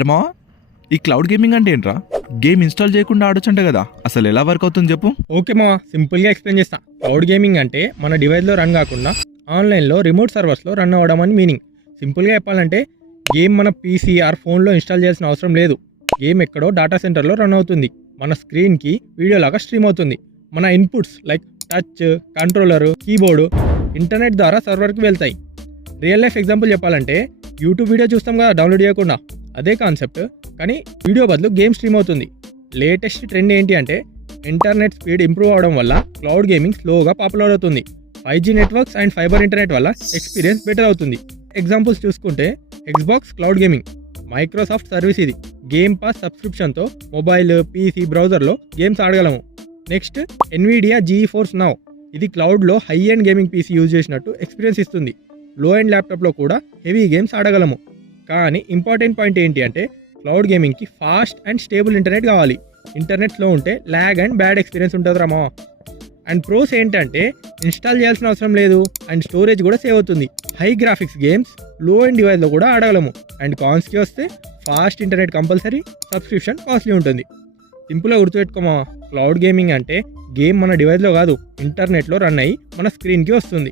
అరే మావా, ఈ క్లౌడ్ గేమింగ్ అంటే ఏంట్రా? గేమ్ ఇన్స్టాల్ చేయకుండా ఆడొచ్చంట కదా, అసలు ఎలా వర్క్ అవుతుంది చెప్పు. ఓకే మావా, సింపుల్గా ఎక్స్ప్లెయిన్ చేస్తా. క్లౌడ్ గేమింగ్ అంటే మన డివైస్లో రన్ కాకుండా ఆన్లైన్లో రిమోట్ సర్వర్స్లో రన్ అవ్వడం అని మీనింగ్. సింపుల్గా చెప్పాలంటే గేమ్ మన పీసీ ఆర్ ఫోన్లో ఇన్స్టాల్ చేయాల్సిన అవసరం లేదు. గేమ్ ఎక్కడో డేటా సెంటర్లో రన్ అవుతుంది. మన స్క్రీన్కి వీడియోలాగా స్ట్రీమ్ అవుతుంది. మన inputs like touch, controller, keyboard internet ద్వారా సర్వర్కి వెళ్తాయి. రియల్ లైఫ్ ఎగ్జాంపుల్ చెప్పాలంటే యూట్యూబ్ వీడియో చూస్తాం కదా డౌన్లోడ్ చేయకుండా, అదే కాన్సెప్ట్ కానీ వీడియో బదులు గేమ్ స్ట్రీమ్ అవుతుంది. లేటెస్ట్ ట్రెండ్ ఏంటి అంటే ఇంటర్నెట్ స్పీడ్ ఇంప్రూవ్ అవడం వల్ల క్లౌడ్ గేమింగ్ స్లోగా పాపులర్ అవుతుంది. 5G networks and fibre internet వల్ల ఎక్స్పీరియన్స్ బెటర్ అవుతుంది. ఎగ్జాంపుల్స్ చూసుకుంటే Xbox cloud gaming, Microsoft service ఇది. గేమ్ పాస్ సబ్స్క్రిప్షన్తో మొబైల్, పీసీ, బ్రౌజర్లో గేమ్స్ ఆడగలము. నెక్స్ట్ ఎన్విడియా GeForce Now, ఇది క్లౌడ్లో high end gaming PC use చేసినట్టు ఎక్స్పీరియన్స్ ఇస్తుంది. లో ఎండ్ ల్యాప్టాప్లో కూడా హెవీ గేమ్స్ ఆడగలము. కానీ ఇంపార్టెంట్ పాయింట్ ఏంటి అంటే క్లౌడ్ గేమింగ్కి ఫాస్ట్ అండ్ స్టేబుల్ ఇంటర్నెట్ కావాలి. ఇంటర్నెట్ స్లో ఉంటే ల్యాగ్ అండ్ బ్యాడ్ ఎక్స్పీరియన్స్ ఉంటుంది రామా. అండ్ ప్రోస్ ఏంటంటే ఇన్స్టాల్ చేయాల్సిన అవసరం లేదు అండ్ స్టోరేజ్ కూడా సేవ్ అవుతుంది. High graphics games low end డివైస్లో కూడా ఆడగలము. అండ్ కాన్స్కి వస్తే fast internet compulsory, subscription costly ఉంటుంది. సింపుల్గా గుర్తుపెట్టుకోమా, క్లౌడ్ గేమింగ్ అంటే గేమ్ మన డివైస్లో కాదు, ఇంటర్నెట్లో రన్ అయ్యి మన స్క్రీన్కి వస్తుంది.